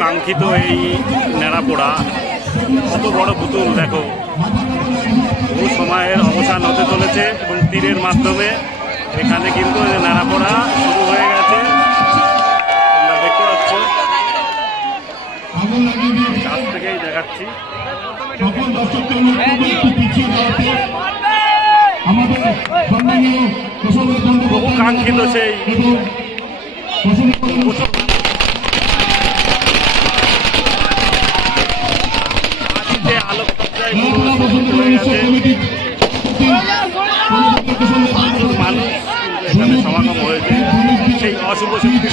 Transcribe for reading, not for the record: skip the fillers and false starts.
কাঙ্ক্ষিত এই ন্যাড়াপোড়া, কত বড় পুতুল দেখো, বহু সময়ের অবসান হতে চলেছে এবং তীরের মাধ্যমে এখানে কিন্তু ন্যাড়াপোড়া শুরু হয়ে গেছে। তোমরা দেখতে পাচ্ছ, কাছ থেকেই দেখাচ্ছি। বহু কাঙ্ক্ষিত সেই আলোকসজ্জায় হয়ে গেছে, মানুষ এখানে সমাগম হয়েছে সেই অশুভ শক্তি